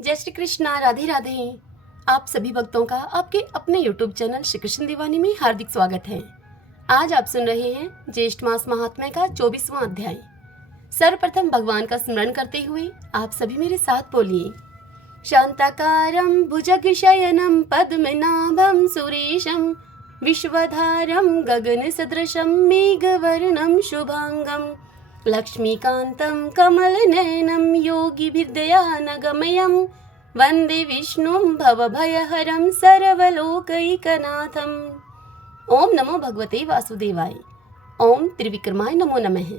जय श्री कृष्णा, राधे राधे। आप सभी भक्तों का आपके अपने YouTube चैनल श्री कृष्ण दीवानी में हार्दिक स्वागत है। आज आप सुन रहे हैं ज्येष्ठ मास महात्म्य का 24वां अध्याय। सर्वप्रथम भगवान का स्मरण करते हुए आप सभी मेरे साथ बोलिए। शांताकारं भुजगशयनं पद्मनाभं सुरेशं विश्वधारं गगनसदृशं मेघवर्णं शुभांगं लक्ष्मीकान्तं कमलनयनं योगिभिर्दयानगमयं वन्दे विष्णुं भवभयहरं सर्वलोकैकनाथम्। ओम नमो भगवते वासुदेवाय। ओम त्रिविक्रमाय नमो नमः।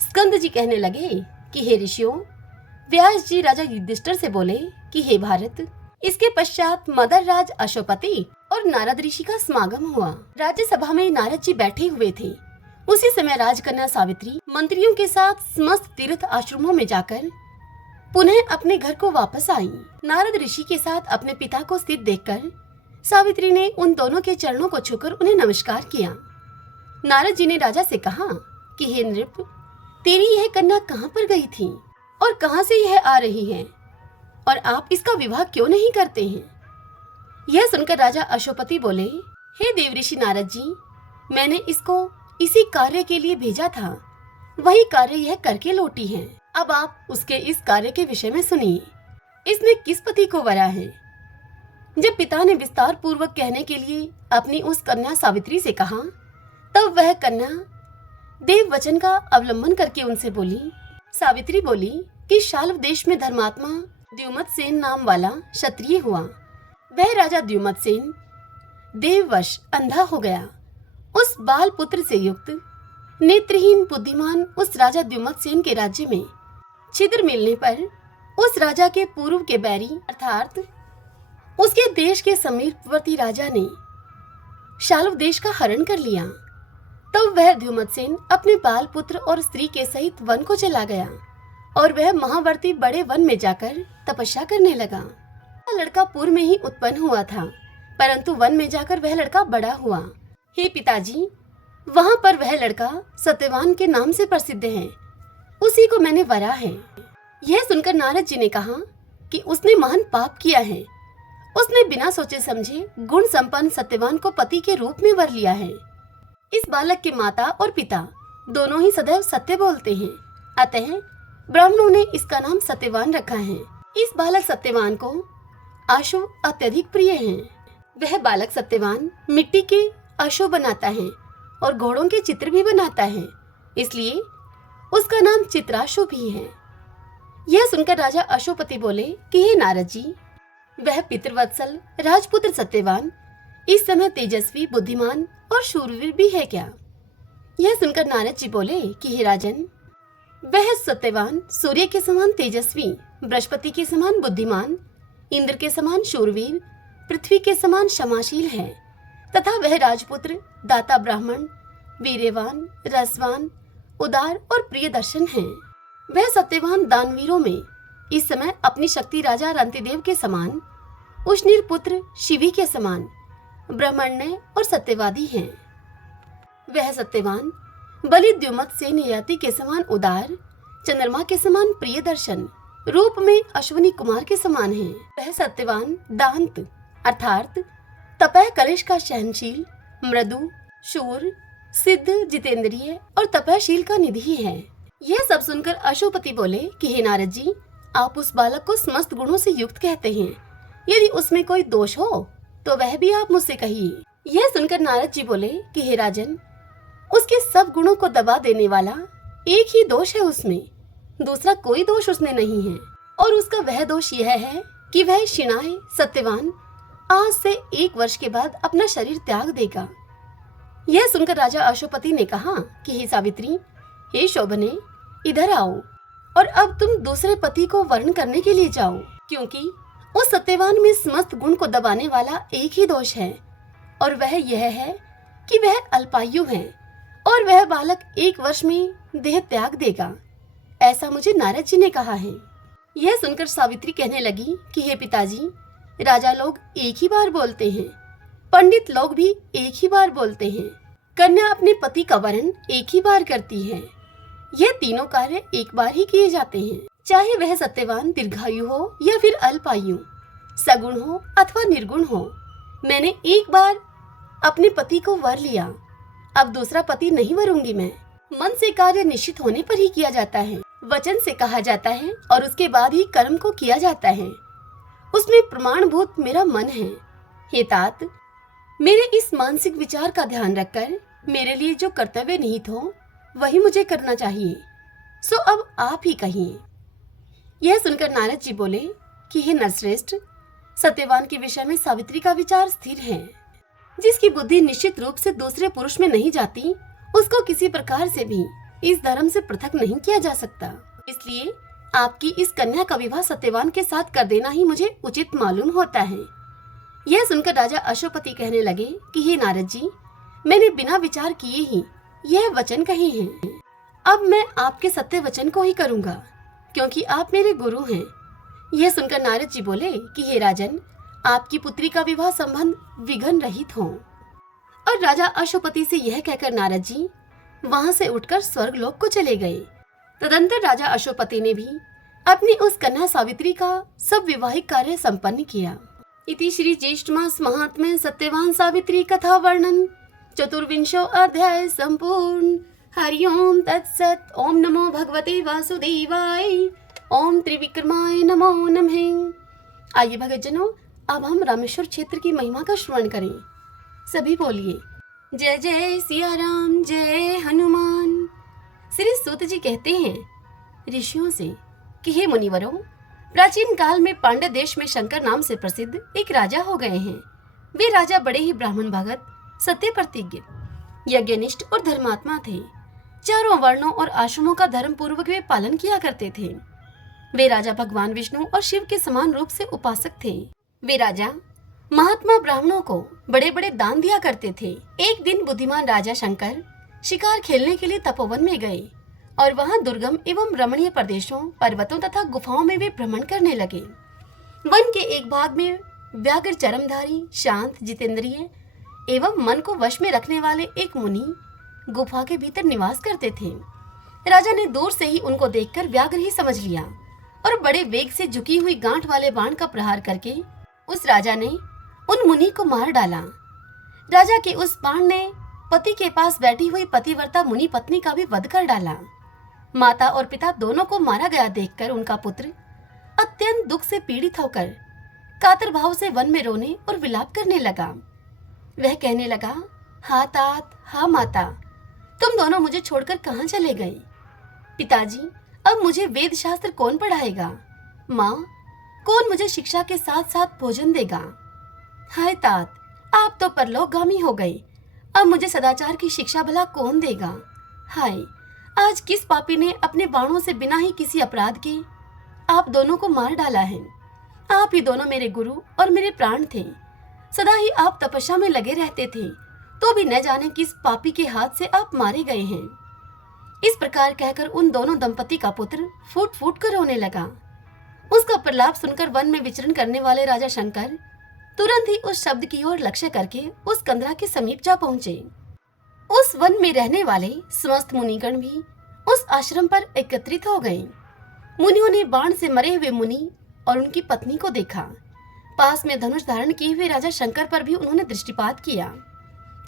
स्कंद जी कहने लगे कि हे ऋषियों, व्यास जी राजा युधिष्ठिर से बोले कि हे भारत। इसके पश्चात मदर राज अशोपति और नारद ऋषि का समागम हुआ। राज्यसभा में नारद जी बैठे हुए थे। उसी समय राजकन्या सावित्री मंत्रियों के साथ समस्त तीर्थ आश्रमों में जाकर पुनः अपने घर को वापस आई। नारद ऋषि के साथ अपने पिता को स्थित देखकर सावित्री ने उन दोनों के चरणों को छूकर उन्हें नमस्कार किया। नारद जी ने राजा से कहा कि हे नृप, तेरी यह कन्या कहाँ पर गई थी और कहाँ से यह आ रही है, और आप इसका विवाह क्यों नहीं करते हैं? यह सुनकर राजा अशोपति बोले, हे देवऋषि नारद जी, मैंने इसको इसी कार्य के लिए भेजा था, वही कार्य यह करके लौटी है। अब आप उसके इस कार्य के विषय में सुनिए। इसने किस पति को वरा है? जब पिता ने विस्तार पूर्वक कहने के लिए अपनी उस कन्या सावित्री से कहा, तब वह कन्या देव वचन का अवलंबन करके उनसे बोली। सावित्री बोली कि शाल्व देश में धर्मात्मा द्युमत्सेन नाम वाला क्षत्रिय हुआ। वह राजा द्युमत्सेन देववश अंधा हो गया। उस बाल पुत्र से युक्त नेत्रहीन बुद्धिमान उस राजा द्युमत्सेन के राज्य में छिद्र मिलने पर उस राजा के पूर्व के बैरी अर्थात उसके देश के समीपवर्ती राजा ने शाल्व देश का हरण कर लिया। तब वह द्युमत्सेन अपने बाल पुत्र और स्त्री के सहित वन को चला गया और वह महावर्ती बड़े वन में जाकर तपस्या करने लगा। लड़का पूर्व में ही उत्पन्न हुआ था, परंतु वन में जाकर वह लड़का बड़ा हुआ। हे पिताजी, वहाँ पर वह लड़का सत्यवान के नाम से प्रसिद्ध है, उसी को मैंने वरा है। यह सुनकर नारद जी ने कहा कि उसने महान पाप किया है। उसने बिना सोचे समझे गुण संपन्न सत्यवान को पति के रूप में वर लिया है। इस बालक के माता और पिता दोनों ही सदैव सत्य बोलते हैं, अतः ब्राह्मणों ने इसका नाम सत्यवान रखा है। इस बालक सत्यवान को आशु अत्यधिक प्रिय है। वह बालक सत्यवान मिट्टी के आशु बनाता है और घोड़ों के चित्र भी बनाता है, इसलिए उसका नाम चित्राशु भी है। यह सुनकर राजा अशोपति बोले कि हे नारद जी, वह पितृवत्सल राजपुत्र सत्यवान इस समय तेजस्वी, बुद्धिमान और शूरवीर भी है क्या? यह सुनकर नारद जी बोले कि हे राजन, वह सत्यवान सूर्य के समान तेजस्वी, बृहस्पति के समान बुद्धिमान, इंद्र के समान शूरवीर, पृथ्वी के समान क्षमाशील है तथा वह राजपुत्र, दाता ब्राह्मण, वीर्यवान, रसवान, उदार और प्रिय दर्शन है। वह सत्यवान दानवीरों में इस समय अपनी शक्ति राजा रंतिदेव के समान, उष्णीर पुत्र शिवी के समान ब्रह्मण्य और सत्यवादी है। वह सत्यवान बलि द्युमत्सेन ययाति के समान उदार, चंद्रमा के समान प्रिय दर्शन, रूप में अश्विनी कुमार के समान है। वह सत्यवान दांत अर्थात तपह कलेश का सहनशील, मृदु, शूर, सिद्ध, जितेंद्रिय और तपहशील का निधि है। यह सब सुनकर अशोपति बोले कि हे नारद जी, आप उस बालक को समस्त गुणों से युक्त कहते हैं। यदि उसमें कोई दोष हो तो वह भी आप मुझसे कहिए। यह सुनकर नारद जी बोले कि हे राजन, उसके सब गुणों को दबा देने वाला एक ही दोष है उसमें, दूसरा कोई दोष उसमें नहीं है। और उसका वह दोष यह है कि वह शिणाय सत्यवान आज से 1 वर्ष के बाद अपना शरीर त्याग देगा। यह सुनकर राजा अशोपति ने कहा कि हे सावित्री, हे शोभने, इधर आओ और अब तुम दूसरे पति को वर्ण करने के लिए जाओ, क्योंकि उस सत्यवान में समस्त गुण को दबाने वाला एक ही दोष है, और वह यह है कि वह अल्पायु है और वह बालक 1 वर्ष में देह त्याग देगा। ऐसा मुझे नारद जी ने कहा है। यह सुनकर सावित्री कहने लगी कि हे पिताजी, राजा लोग एक ही बार बोलते हैं, पंडित लोग भी एक ही बार बोलते हैं, कन्या अपने पति का वरण एक ही बार करती है। यह तीनों कार्य एक बार ही किए जाते हैं। चाहे वह सत्यवान दीर्घायु हो या फिर अल्पायु, सगुण हो अथवा निर्गुण हो। मैंने एक बार अपने पति को वर लिया, अब दूसरा पति नहीं वरूंगी मैं। मन से कार्य निश्चित होने पर ही किया जाता है, वचन से कहा जाता है और उसके बाद ही कर्म को किया जाता है। उसमें प्रमाणभूत मेरा मन है। हे तात, मेरे इस मानसिक विचार का ध्यान रखकर मेरे लिए जो कर्तव्य निहित हो वही मुझे करना चाहिए। सो अब आप ही कहिए। यह सुनकर नारद जी बोले कि हे नरश्रेष्ठ, सत्यवान के विषय में सावित्री का विचार स्थिर है। जिसकी बुद्धि निश्चित रूप से दूसरे पुरुष में नहीं जाती, उसको किसी प्रकार से भी इस धर्म से पृथक नहीं किया जा सकता। इसलिए आपकी इस कन्या का विवाह सत्यवान के साथ कर देना ही मुझे उचित मालूम होता है। यह सुनकर राजा अश्वपति कहने लगे कि हे नारद जी, मैंने बिना विचार किए ही यह वचन कहे हैं। अब मैं आपके सत्य वचन को ही करूंगा, क्योंकि आप मेरे गुरु हैं। यह सुनकर नारद जी बोले कि हे राजन, आपकी पुत्री का विवाह संबंध विघ्न रहित हो। और राजा अश्वपति से यह कहकर नारद जी वहां से उठकर स्वर्ग लोक को चले गए। तदंतर राजा अश्वपति ने भी अपनी उस कन्या सावित्री का सब विवाहिक कार्य संपन्न किया। इति श्री ज्येष्ठ मास महात्म्य सत्यवान सावित्री कथा वर्णन चतुर्विंशो अध्याय संपूर्ण। हरि ओम तत्सत। ओम नमो भगवते वासुदेवाय। ओम त्रिविक्रमाय नमो नमः। आइए भक्तजनों, अब हम रामेश्वर क्षेत्र की महिमा का श्रवण करें। सभी बोलिए जय जय सिया राम, जय हनुमान। श्री सूत जी कहते हैं ऋषियों से कि हे मुनिवरों, प्राचीन काल में पांड्य देश में शंकर नाम से प्रसिद्ध एक राजा हो गए हैं। वे राजा बड़े ही ब्राह्मण भगत, सत्य प्रतिज्ञ, यज्ञनिष्ठ और धर्मात्मा थे। चारों वर्णों और आश्रमों का धर्म पूर्वक वे पालन किया करते थे। वे राजा भगवान विष्णु और शिव के समान रूप से उपासक थे। वे राजा महात्मा ब्राह्मणों को बड़े बड़े दान दिया करते थे। एक दिन बुद्धिमान राजा शंकर शिकार खेलने के लिए तपोवन में गए और वहां दुर्गम एवं रमणीय प्रदेशों, पर्वतों तथा गुफाओं में वे भ्रमण करने लगे। वन के एक भाग में व्याघ्र चरमधारी, शांत, जितेंद्रिय एवं मन को वश में रखने वाले एक मुनि गुफा के भीतर निवास करते थे। राजा ने दूर से ही उनको देखकर व्याघ्र ही समझ लिया और बड़े वेग से झुकी हुई गांठ वाले बाण का प्रहार करके उस राजा ने उन मुनि को मार डाला। राजा के उस बाण ने पति के पास बैठी हुई पतिव्रता मुनि पत्नी का भी वध कर डाला। माता और पिता दोनों को मारा गया देखकर उनका पुत्र अत्यंत दुख से पीड़ित होकर कातर भाव से वन में रोने और विलाप करने लगा। वह कहने लगा, हा तात, हा माता, तुम दोनों मुझे छोड़कर कहाँ चले गए? पिताजी, अब मुझे वेद शास्त्र कौन पढ़ाएगा? माँ, कौन मुझे शिक्षा के साथ साथ भोजन देगा? हाय तात, आप तो परलोकगामी हो गए, अब मुझे सदाचार की शिक्षा भला कौन देगा? हाय, आज किस पापी ने अपने बाणों से बिना ही किसी अपराध के आप दोनों को मार डाला है? आप ही दोनों मेरे गुरु और मेरे प्राण थे। सदा ही आप तपस्या में लगे रहते थे, तो भी न जाने किस पापी के हाथ से आप मारे गए हैं। इस प्रकार कहकर उन दोनों दंपति का पुत्र फूट फूट कर रोने लगा। उसका प्रलाप सुनकर वन में विचरण करने वाले राजा शंकर तुरंत ही उस शब्द की ओर लक्ष्य करके उस कंदरा के समीप जा पहुंचे। उस वन में रहने वाले समस्त मुनिगण भी उस आश्रम पर एकत्रित हो गए। मुनियों ने बाण से मरे हुए मुनि और उनकी पत्नी को देखा। पास में धनुष धारण किए हुए राजा शंकर पर भी उन्होंने दृष्टिपात किया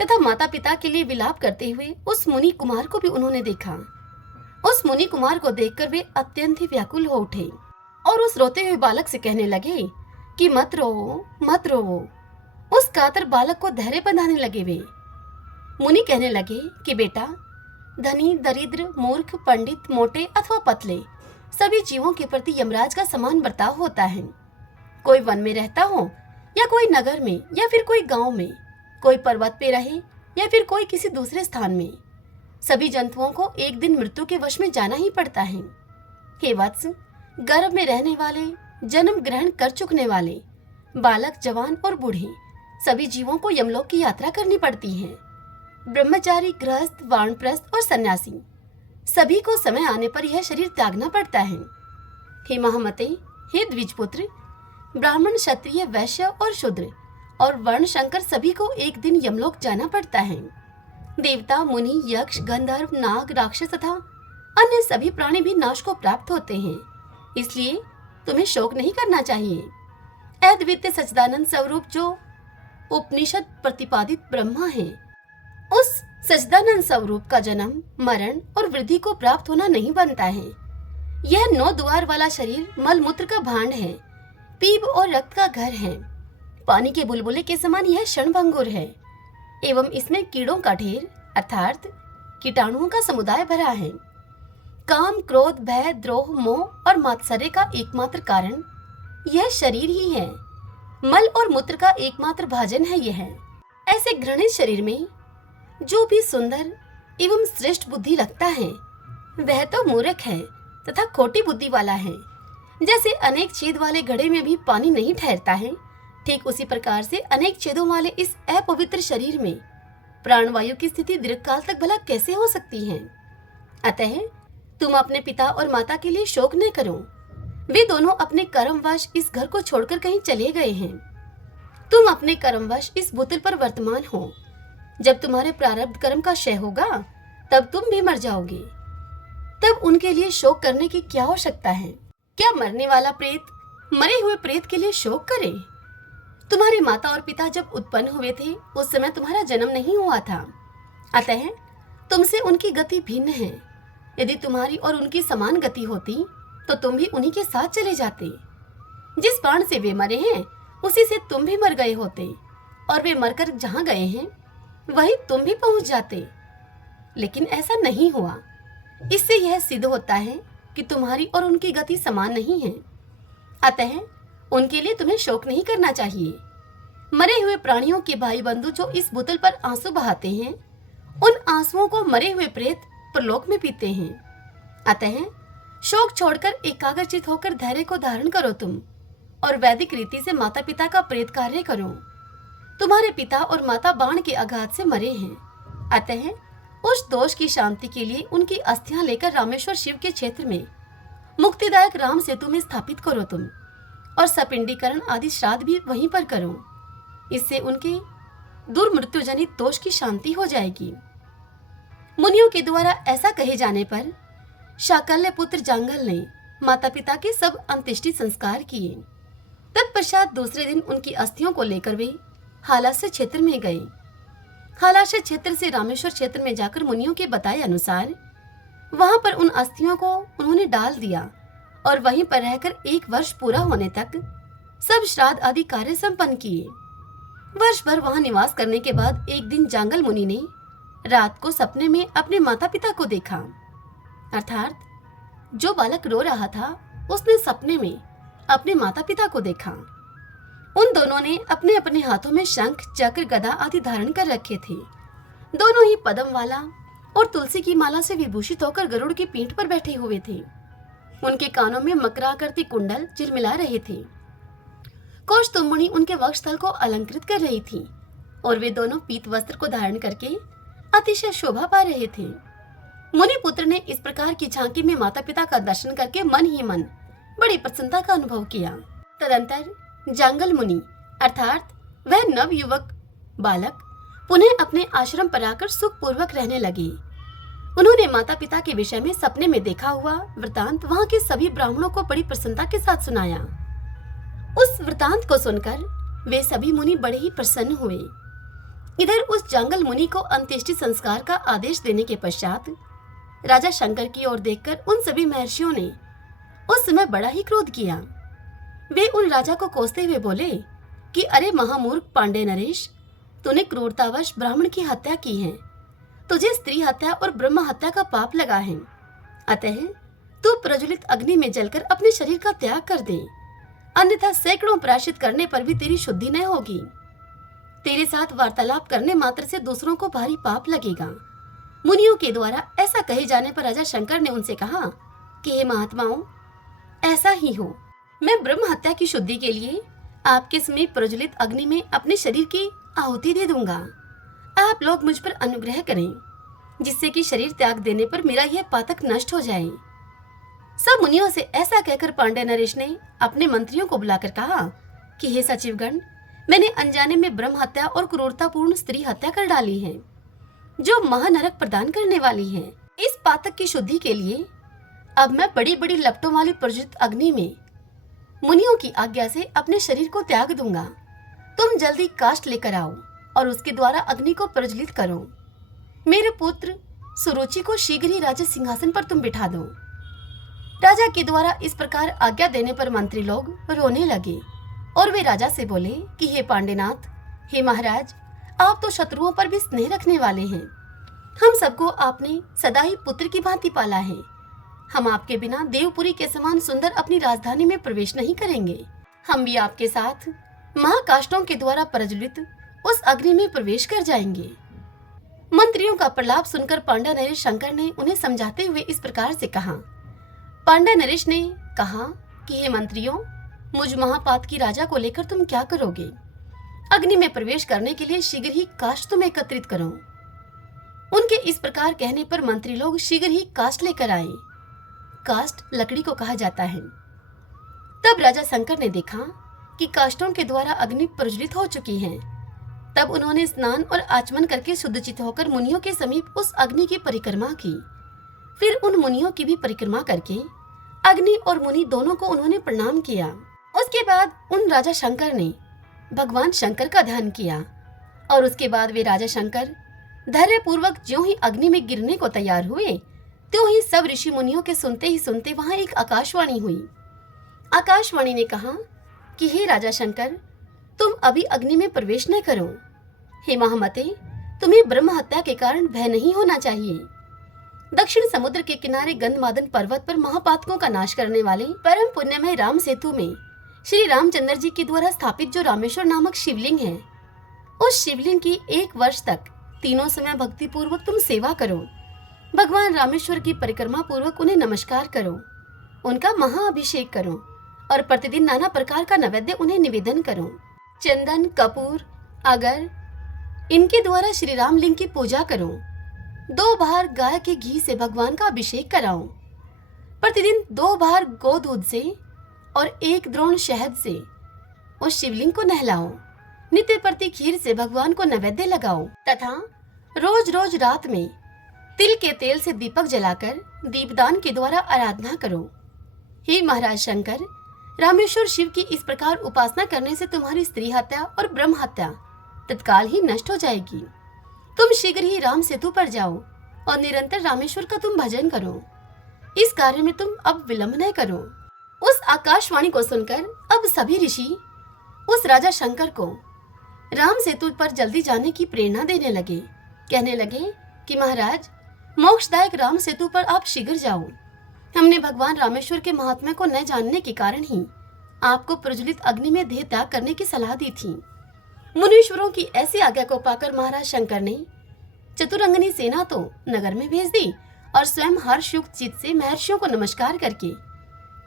तथा माता पिता के लिए विलाप करते हुए उस मुनि कुमार को भी उन्होंने देखा। उस मुनि कुमार को देखकर वे अत्यंत ही व्याकुल हो उठे और उस रोते हुए बालक से कहने लगे कि मत रोवो, मत रोवो। उस कातर बालक को धैर्य बंधाने लगे। वे मुनि कहने लगे कि बेटा, धनी, दरिद्र, मूर्ख, पंडित, मोटे अथवा पतले, सभी जीवों के प्रति यमराज का समान बर्ताव होता है। कोई वन में रहता हो या कोई नगर में या फिर कोई गांव में, कोई पर्वत पे रहे या फिर कोई किसी दूसरे स्थान में, सभी जंतुओं को एक दिन मृत्यु के वश में जाना ही पड़ता है। हे वत्स, गर्भ में रहने वाले, जन्म ग्रहण कर चुकने वाले, बालक, जवान और बूढ़े, सभी जीवों को यमलोक की यात्रा करनी पड़ती है। ब्रह्मचारी, गृहस्थ, वानप्रस्थ और सन्यासी, सभी को समय आने पर यह शरीर त्यागना पड़ता है। हे महामते, हे द्विजपुत्र, ब्राह्मण, क्षत्रिय, वैश्य और शूद्र और वर्ण शंकर सभी को एक दिन यमलोक जाना पड़ता है। देवता, मुनि, यक्ष, गंधर्व, नाग, राक्षस तथा अन्य सभी प्राणी भी नाश को प्राप्त होते हैं। इसलिए तुम्हें शोक नहीं करना चाहिए। अद्वितीय सच्चिदानंद स्वरूप जो उपनिषद प्रतिपादित ब्रह्मा है, उस सच्चिदानंद स्वरूप का जन्म, मरण और वृद्धि को प्राप्त होना नहीं बनता है। यह 9 द्वार वाला शरीर मलमूत्र का भांड है, पीप और रक्त का घर है। पानी के बुलबुले के समान यह क्षणभंगुर है एवं इसमें कीड़ों का ढेर अर्थात कीटाणुओं का समुदाय भरा है। काम, क्रोध, भय, द्रोह, मोह और मात्सर्य का एकमात्र कारण यह शरीर ही है। मल और मूत्र का एकमात्र भाजन है यह। ऐसे घृणित शरीर में जो भी सुंदर एवं श्रेष्ठ बुद्धि रखता है वह तो मूर्ख है तथा खोटी बुद्धि वाला है। जैसे अनेक छेद वाले घड़े में भी पानी नहीं ठहरता है, ठीक उसी प्रकार से अनेक छेदों वाले इस अपवित्र शरीर में प्राणवायु की स्थिति दीर्घकाल तक भला कैसे हो सकती है। अतः तुम अपने पिता और माता के लिए शोक न करो। वे दोनों अपने कर्मवश इस घर को छोड़कर कहीं चले गए हैं। तुम अपने कर्मवश इस भूतल पर वर्तमान हो। जब तुम्हारे प्रारब्ध कर्म का क्षय होगा तब तुम भी मर जाओगे। तब उनके लिए शोक करने की क्या आवश्यकता है? क्या मरने वाला प्रेत मरे हुए प्रेत के लिए शोक करे? तुम्हारे माता और पिता जब उत्पन्न हुए थे उस समय तुम्हारा जन्म नहीं हुआ था, अतः तुमसे उनकी गति भिन्न है। यदि तुम्हारी और उनकी समान गति होती तो तुम भी उन्हीं के साथ चले जाते। जिस बाण से वे मरे हैं उसी से तुम भी मर गए होते, और वे मरकर जहां गए हैं वहीं तुम भी पहुंच जाते। लेकिन ऐसा नहीं हुआ। इससे यह सिद्ध होता है कि तुम्हारी और उनकी गति समान नहीं है। अतः उनके लिए तुम्हें शोक नहीं करना चाहिए। मरे हुए प्राणियों के भाई बंधु जो इस बोतल पर आंसू बहाते हैं, उन आंसुओं को मरे हुए प्रेत परलोक में पीते हैं। अतः शोक छोड़कर एकाग्रचित होकर धैर्य को धारण करो तुम, और वैदिक रीति से माता पिता का प्रेत कार्य करो। तुम्हारे पिता और माता बाण के आघात से मरे हैं, अतः उस दोष की शांति के लिए उनकी अस्थियां लेकर रामेश्वर शिव के क्षेत्र में मुक्तिदायक राम सेतु में स्थापित करो तुम, और सपिंडीकरण आदि श्राद्ध भी वहीं पर करो। इससे उनके दुर्मृत्यु जनित दोष की शांति हो जाएगी। मुनियों के द्वारा ऐसा कहे जाने पर शाकल्य पुत्र जांगल ने माता पिता के सब अंत्येष्टि संस्कार किए। तत्पश्चात दूसरे दिन उनकी अस्थियों को लेकर वे हालास्य क्षेत्र में गए। हालास्य क्षेत्र से रामेश्वर क्षेत्र में जाकर मुनियों के बताए अनुसार वहां पर उन अस्थियों को उन्होंने डाल दिया, और वहीं पर रहकर 1 वर्ष पूरा होने तक सब श्राद्ध आदि कार्य संपन्न किए। वर्ष भर वहां निवास करने के बाद एक दिन जांगल मुनि ने रात को सपने में अपने माता पिता को देखा। अर्थात जो बालक रो रहा था उसने सपने में अपने माता पिता को देखा। उन दोनों ने अपने अपने हाथों में शंख, चक्र, गदा आदि धारण कर रखे थे। दोनों ही पद्म वाला और तुलसी की माला से विभूषित होकर गरुड़ की पीठ पर बैठे हुए थे। उनके कानों में मकराकृति कुंडल झिलमिला रहे थे। कौस्तुभमुनि उनके वक्षस्थल को अलंकृत कर रही थी, और वे दोनों पीत वस्त्र को धारण करके अतिशय शोभा पा रहे थे। मुनि पुत्र ने इस प्रकार की झांकी में माता पिता का दर्शन करके मन ही मन बड़ी प्रसन्नता का अनुभव किया। तदंतर जांगल मुनि अर्थात वह नव युवक बालक पुनः अपने आश्रम पर आकर सुख पूर्वक रहने लगे। उन्होंने माता पिता के विषय में सपने में देखा हुआ वृतांत वहां के सभी ब्राह्मणों को बड़ी प्रसन्नता के साथ सुनाया। उस वृतांत को सुनकर वे सभी मुनि बड़े ही प्रसन्न हुए। इधर उस जांगल मुनि को अंत्येष्टि संस्कार का आदेश देने के पश्चात राजा शंकर की ओर देखकर उन सभी महर्षियों ने उस समय बड़ा ही क्रोध किया। वे उन राजा को कोसते हुए बोले कि अरे महामूर्ख पांडे नरेश, तूने क्रूरतावश ब्राह्मण की हत्या की है। तुझे स्त्री हत्या और ब्रह्म हत्या का पाप लगा है। अतः तू प्रज्वलित अग्नि में जलकर अपने शरीर का त्याग कर दे, अन्यथा सैकड़ों प्रायश्चित करने पर भी तेरी शुद्धि न होगी। तेरे साथ वार्तालाप करने मात्र से दूसरों को भारी पाप लगेगा। मुनियों के द्वारा ऐसा कहे जाने पर राजा शंकर ने उनसे कहा कि हे महात्माओं, ऐसा ही हो। मैं ब्रह्म हत्या की शुद्धि के लिए आपके समीप प्रज्वलित अग्नि में अपने शरीर की आहुति दे दूंगा। आप लोग मुझ पर अनुग्रह करें, जिससे कि शरीर त्याग देने पर मेरा यह पातक नष्ट हो जाए। सब मुनियों से ऐसा कहकर पांडे नरेश ने अपने मंत्रियों को बुलाकर कहा कि हे सचिवगण, मैंने अनजाने में ब्रह्म हत्या और क्रूरतापूर्ण स्त्री हत्या कर डाली है, जो महानरक प्रदान करने वाली है। इस पातक की शुद्धि के लिए अब मैं बड़ी बड़ी लपटों वाली प्रज्वलित अग्नि में मुनियों की आज्ञा से अपने शरीर को त्याग दूंगा। तुम जल्दी काष्ठ लेकर आओ और उसके द्वारा अग्नि को प्रज्वलित करो। मेरे पुत्र सुरुचि को शीघ्र ही राजा सिंहासन पर तुम बिठा दो। राजा के द्वारा इस प्रकार आज्ञा देने पर मंत्री लोग रोने लगे और वे राजा से बोले कि हे पांडेनाथ, हे महाराज, आप तो शत्रुओं पर भी स्नेह रखने वाले हैं। हम सबको आपने सदा ही पुत्र की भांति पाला है। हम आपके बिना देवपुरी के समान सुंदर अपनी राजधानी में प्रवेश नहीं करेंगे। हम भी आपके साथ महाकाष्ठों के द्वारा प्रज्वलित उस अग्नि में प्रवेश कर जाएंगे। मंत्रियों का प्रलाप सुनकर पांडा नरेश शंकर ने उन्हें समझाते हुए इस प्रकार से कहा। पांडा नरेश ने कहा कि हे मंत्रियों, मुझ महापात की राजा को लेकर तुम क्या करोगे? अग्नि में प्रवेश करने के लिए शीघ्र ही काष्ठ तुम एकत्रित करो। उनके इस प्रकार कहने पर मंत्री लोग शीघ्र ही काष्ठ लेकर आए। काष्ठ लकड़ी को कहा जाता है। तब राजा शंकर ने देखा कि काष्ठों के द्वारा अग्नि प्रज्वलित हो चुकी है। तब उन्होंने स्नान और आचमन करके शुद्धचित होकर मुनियों के समीप उस अग्नि की परिक्रमा की। फिर उन मुनियों की भी परिक्रमा करके अग्नि और मुनि दोनों को उन्होंने प्रणाम किया। उसके बाद उन राजा शंकर ने भगवान शंकर का ध्यान किया और उसके बाद वे राजा शंकर धैर्य पूर्वक ज्यों ही अग्नि में गिरने को तैयार हुए, त्यों ही सब ऋषि मुनियों के सुनते ही सुनते वहां एक आकाशवाणी हुई। आकाशवाणी ने कहा कि हे राजा शंकर, तुम अभी अग्नि में प्रवेश न करो। हे महामते, तुम्हें ब्रह्म हत्या के कारण भय नहीं होना चाहिए। दक्षिण समुद्र के किनारे गंधमादन पर्वत पर महापातकों का नाश करने वाले परम पुण्यमय राम सेतु में श्री रामचंद्र जी के द्वारा स्थापित जो रामेश्वर नामक शिवलिंग है, उस शिवलिंग की 1 वर्ष तक तीनों समय भक्ति पूर्वक तुम सेवा करो। भगवान रामेश्वर की परिक्रमा पूर्वक उन्हें नमस्कार करो, उनका महाअभिषेक करो और प्रतिदिन नाना प्रकार का नैवेद्य उन्हें निवेदन करो। चंदन, कपूर, अगर इनके द्वारा श्री राम लिंग की पूजा करो। 2 बार गाय के घी से भगवान का अभिषेक कराओ। प्रतिदिन 2 बार गौ दूध से और 1 द्रोण शहद से उस शिवलिंग को नहलाओ। नित्य प्रति खीर से भगवान को नैवेद्य लगाओ तथा रोज रोज रात में तिल के तेल से दीपक जलाकर दीपदान के द्वारा आराधना करो। हे महाराज शंकर, रामेश्वर शिव की इस प्रकार उपासना करने से तुम्हारी स्त्री हत्या और ब्रह्म हत्या तत्काल ही नष्ट हो जाएगी। तुम शीघ्र ही राम सेतु पर जाओ और निरंतर रामेश्वर का तुम भजन करो। इस कार्य में तुम अब विलंब न करो। उस आकाशवाणी को सुनकर अब सभी ऋषि उस राजा शंकर को राम सेतु पर जल्दी जाने की प्रेरणा देने लगे। कहने लगे कि महाराज, मोक्षदायक राम सेतु पर आप शीघ्र जाओ। हमने भगवान रामेश्वर के महात्म्य को न जानने के कारण ही आपको प्रज्वलित अग्नि में देह त्याग करने की सलाह दी थी। मुनीश्वरों की ऐसी आज्ञा को पाकर महाराज शंकर ने चतुरंगनी सेना तो नगर में भेज दी और स्वयं हर्षयुक्त चित्त से महर्षियों को नमस्कार करके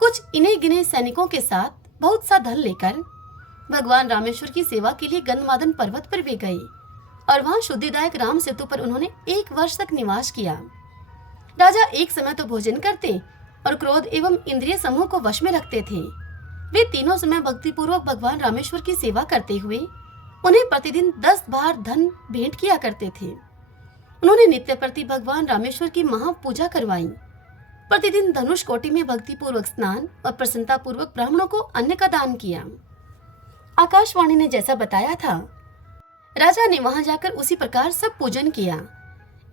कुछ इने गिने सैनिकों के साथ बहुत सा धन लेकर भगवान रामेश्वर की सेवा के लिए गंधमादन पर्वत पर वे गए और वहां शुद्धिदायक राम सेतु पर उन्होंने 1 वर्ष तक निवास किया। राजा एक समय तो भोजन करते और क्रोध एवं इंद्रिय समूह को वश में रखते थे। वे तीनों समय भक्ति पूर्वक भगवान रामेश्वर की सेवा करते हुए उन्हें प्रतिदिन 10 बार धन भेंट किया करते थे। उन्होंने नित्य प्रति भगवान रामेश्वर की महापूजा करवाई। प्रतिदिन धनुष कोटि में भक्ति पूर्वक स्नान और प्रसन्नता पूर्वक ब्राह्मणों को अन्न का दान किया। आकाशवाणी ने जैसा बताया था, राजा ने वहां जाकर उसी प्रकार सब पूजन किया।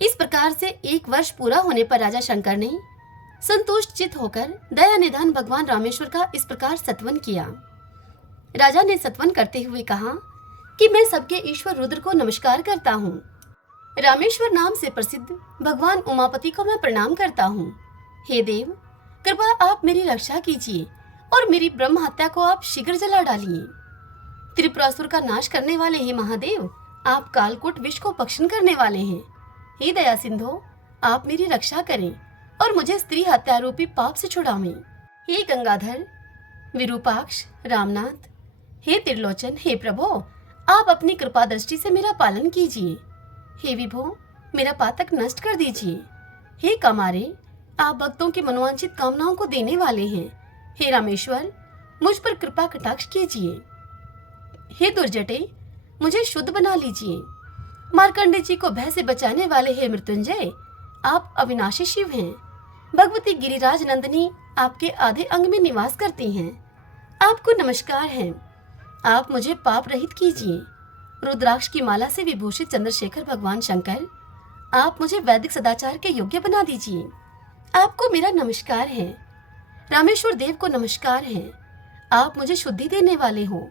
इस प्रकार से 1 वर्ष पूरा होने पर राजा शंकर ने संतुष्ट चित होकर दया निधान भगवान रामेश्वर का इस प्रकार सत्वन किया। राजा ने सत्वन करते हुए कहा कि मैं सबके ईश्वर रुद्र को नमस्कार करता हूँ। रामेश्वर नाम से प्रसिद्ध भगवान उमापति को मैं प्रणाम करता हूँ। हे देव, कृपा आप मेरी रक्षा कीजिए और मेरी ब्रह्म हत्या को आप शीघ्र जला डालिए। त्रिपुरासुर का नाश करने वाले हे महादेव, आप कालकूट विष को भक्षण करने वाले हैं। हे दया सिंधु, आप मेरी रक्षा करें और मुझे स्त्री हत्या रूपी पाप से छुड़ावें। हे गंगाधर, विरूपाक्ष, रामनाथ, हे त्रिलोचन, हे प्रभो, आप अपनी कृपा दृष्टि से मेरा पालन कीजिए। हे विभो, मेरा पातक नष्ट कर दीजिए। हे कामारे, आप भक्तों की मनोवांछित कामनाओं को देने वाले हैं। हे रामेश्वर, मुझ पर कृपा कटाक्ष कीजिए। हे दुर्जटे, मुझे शुद्ध बना लीजिए। मार्कंडे जी को भय से बचाने वाले हे मृत्युंजय, आप अविनाशी शिव हैं। भगवती गिरिराज नंदिनी आपके आधे अंग में निवास करती हैं। आपको नमस्कार है। आप मुझे पाप रहित कीजिए। रुद्राक्ष की माला से विभूषित चंद्रशेखर भगवान शंकर, आप मुझे वैदिक सदाचार के योग्य बना दीजिए। आपको मेरा नमस्कार है। रामेश्वर देव को नमस्कार है। आप मुझे शुद्धि देने वाले हो।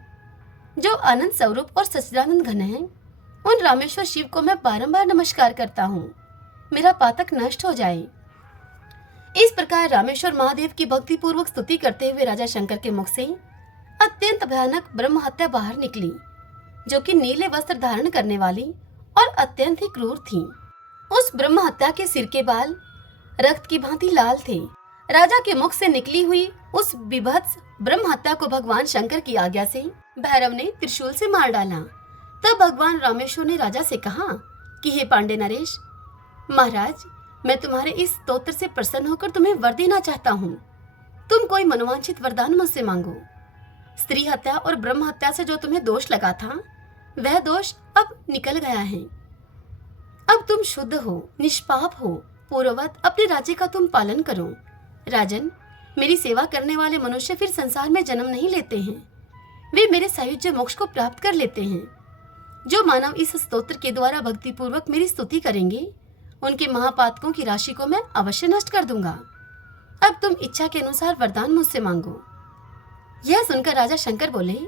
जो आनंद स्वरूप और सच्चिदानंद घन है, उन रामेश्वर शिव को मैं बारंबार नमस्कार करता हूँ। मेरा पातक नष्ट हो जाए। इस प्रकार रामेश्वर महादेव की भक्ति पूर्वक स्तुति करते हुए राजा शंकर के मुख से अत्यंत भयानक ब्रह्म हत्या बाहर निकली, जो कि नीले वस्त्र धारण करने वाली और अत्यंत ही क्रूर थी। उस ब्रह्म हत्या के सिर के बाल रक्त की भांति लाल थे। राजा के मुख से निकली हुई उस विभत्स ब्रह्म हत्या को भगवान शंकर की आज्ञा से भैरव ने त्रिशूल से मार डाला। तब भगवान रामेश्वर ने राजा से कहा कि हे पांडे नरेश, महाराज, मैं तुम्हारे इस स्तोत्र से प्रसन्न होकर तुम्हें वर देना चाहता हूँ। तुम कोई मनोवांछित वरदान मुझसे मांगो। स्त्री हत्या और ब्रह्म हत्या से जो तुम्हें दोष लगा था, वह दोष अब निकल गया है। अब तुम शुद्ध हो, निष्पाप हो। पूर्ववत अपने राज्य का तुम पालन करो। राजन, मेरी सेवा करने वाले मनुष्य फिर संसार में जन्म नहीं लेते हैं। वे मेरे सायुज्य मोक्ष को प्राप्त कर लेते हैं। जो मानव इस स्तोत्र के द्वारा भक्ति पूर्वक मेरी स्तुति करेंगे, उनके महापातकों की राशि को मैं अवश्य नष्ट कर दूंगा। अब तुम इच्छा के अनुसार वरदान मुझसे मांगो। यह सुनकर राजा शंकर बोले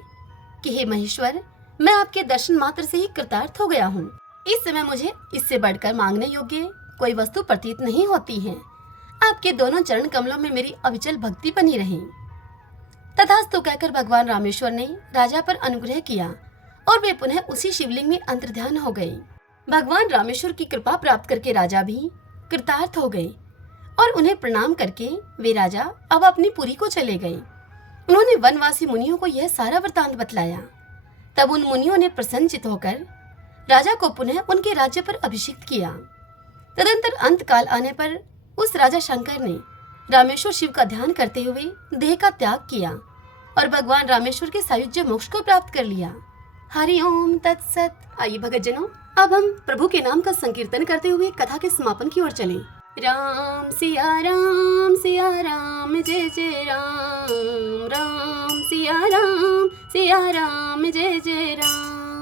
कि हे महेश्वर, मैं आपके दर्शन मात्र से ही कृतार्थ हो गया हूँ। इस समय मुझे इससे बढ़कर मांगने योग्य कोई वस्तु प्रतीत नहीं होती है। आपके दोनों चरण कमलों में मेरी अविचल भक्ति बनी रही। तथास्तु कहकर भगवान रामेश्वर ने राजा पर अनुग्रह किया और वे पुनः उसी शिवलिंग में अंतर्ध्यान हो गए। भगवान रामेश्वर की कृपा प्राप्त करके राजा भी कृतार्थ हो गए और उन्हें प्रणाम करके वे राजा अब अपनी पुरी को चले गए। उन्होंने वनवासी मुनियों को यह सारा वृतांत बतलाया। तब उन मुनियों ने प्रसन्नचित होकर राजा को पुनः उनके राज्य पर अभिषिक्त किया। तदंतर अंत काल आने पर उस राजा शंकर ने रामेश्वर शिव का ध्यान करते हुए देह का त्याग किया और भगवान रामेश्वर के सायुज्य मोक्ष को प्राप्त कर लिया। हरि ओम तत्सत। आइए भगतजनों, अब हम प्रभु के नाम का संकीर्तन करते हुए कथा के समापन की ओर चलें। राम सिया राम जय जय राम, राम सिया राम जय जय राम।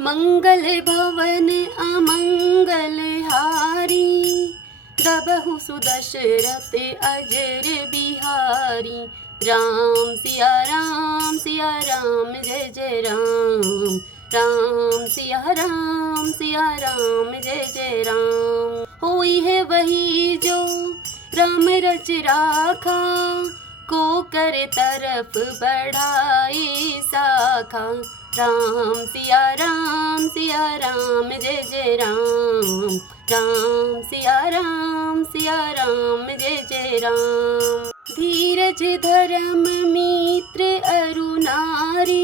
मंगल भवन अमंगल हारी, दबहु सुदशरथ अजर बिहारी। राम सिया राम जय जय राम, राम सिया राम जय जय राम। होई है वही जो राम रच राखा, को कर तरफ बढ़ाए साखा। राम सिया राम जय जय राम, राम सिया राम जय जय राम। धीरज धर्म मित्र अरु नारी,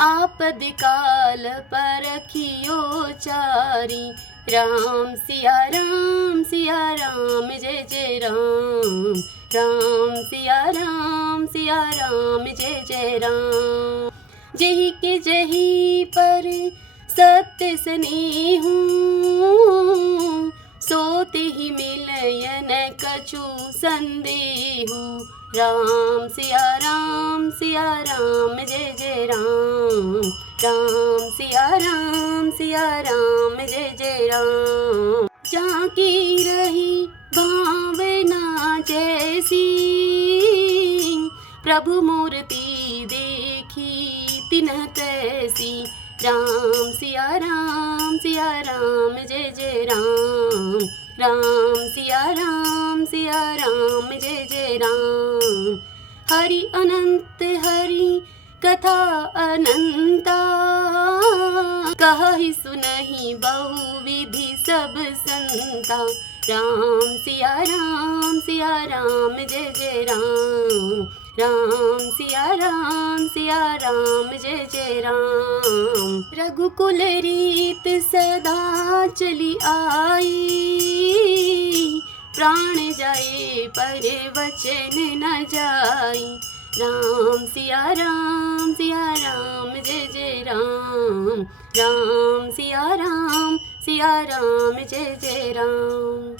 आपद काल परखियो चारी। राम सिया राम जय जय राम, राम सिया राम जय जय राम। जही के जही पर सत्य स्नेहु, सोते ही मिलयन कछु संदेहु। राम सिया राम जय जय राम, राम सिया राम जय जय राम। जाकी रही भावना जैसी, प्रभु मूर्ति देखी तिन्ह तैसी। राम सिया राम जय जय राम, राम सिया राम जय जय राम। हरि अनंत हरि कथा अनंता, कहि सुनहि बहुविधि सब संता। राम सिया राम जय जय राम, राम सिया राम जय जय राम। रघुकुल रीत सदा चली आई, प्राण जाए पर वचन न जाई। राम सिया राम जय जय राम, राम सिया राम जय जय राम।